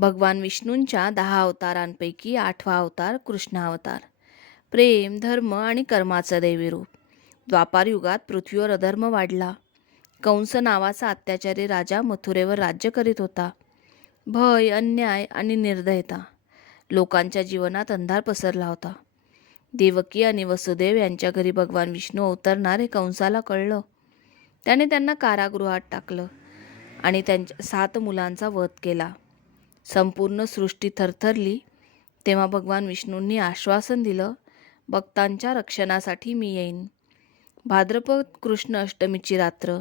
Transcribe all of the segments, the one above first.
भगवान विष्णूंच्या दहा अवतारांपैकी आठवा अवतार कृष्णावतार प्रेम धर्म आणि कर्माचं दैवीरूप. द्वापारयुगात द्वापार युगात पृथ्वीवर अधर्म वाढला. कंस नावाचा अत्याचारी राजा मथुरेवर राज्य करीत होता. भय अन्याय आणि निर्दयता लोकांच्या जीवनात अंधार पसरला होता. देवकी आणि वसुदेव यांच्या घरी भगवान विष्णू अवतरणार हे कंसाला कळलं. त्याने त्यांना कारागृहात टाकलं आणि त्यांच्या सात मुलांचा वध केला. संपूर्ण सृष्टी थरथरली तेव्हा भगवान विष्णूंनी आश्वासन दिलं भक्तांच्या रक्षणासाठी मी येईन. भाद्रपद कृष्ण अष्टमीची रात्र.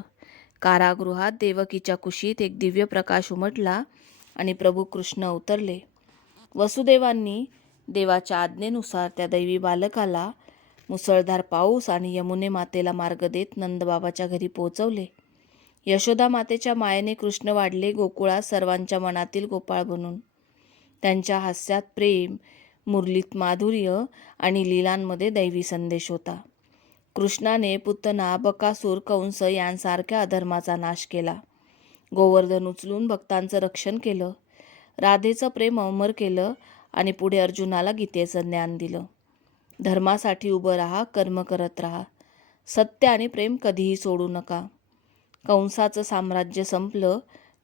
कारागृहात देवकीच्या कुशीत एक दिव्य प्रकाश उमटला आणि प्रभू कृष्ण अवतरले वसुदेवांनी देवाच्या आज्ञेनुसार त्या दैवी बालकाला मुसळधार पाऊस आणि यमुने मातेला मार्ग देत नंदबाबाच्या घरी पोहोचवले यशोदा मातेच्या मायेने कृष्ण वाढले गोकुळात सर्वांच्या मनातील गोपाळ बनून. त्यांच्या हास्यात प्रेम मुरलीत माधुर्य आणि लीलांमध्ये दैवी संदेश होता. कृष्णाने पुतना बकासूर कंस यांसारख्या अधर्माचा नाश केला. गोवर्धन उचलून भक्तांचं रक्षण केलं. राधेचं प्रेम अमर केलं आणि पुढे अर्जुनाला गीतेचं ज्ञान दिलं. धर्मासाठी उभं राहा कर्म करत राहा. सत्य आणि प्रेम कधीही सोडू नका. कंसाचं साम्राज्य संपलं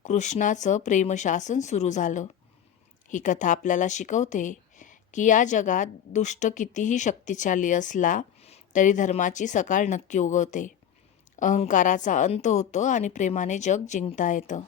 कृष्णाचं प्रेमशासन सुरू झालं. ही कथा आपल्याला शिकवते की या जगात दुष्ट कितीही शक्तिशाली असला तरी धर्माची सकाळ नक्की उगवते. अहंकाराचा अंत होतो आणि प्रेमाने जग जिंकता येतं.